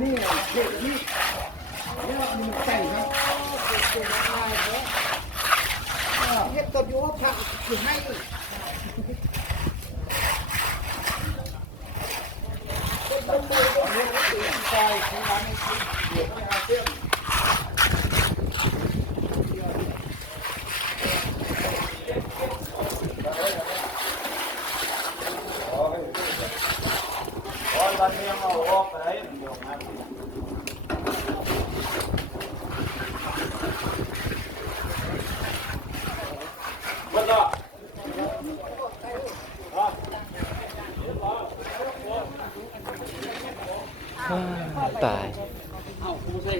นี่เห็ดนี่เนี่ยมันแต่งครับเห็ดตบอยู่ว่าผักอยู่ให้ซอยที่ร้านนี้เดี๋ยวไม่เอาเสื้อตอนนี้ยังเอาออกไปได้เดี๋ยวนะวันละตาย เอาคุณใส่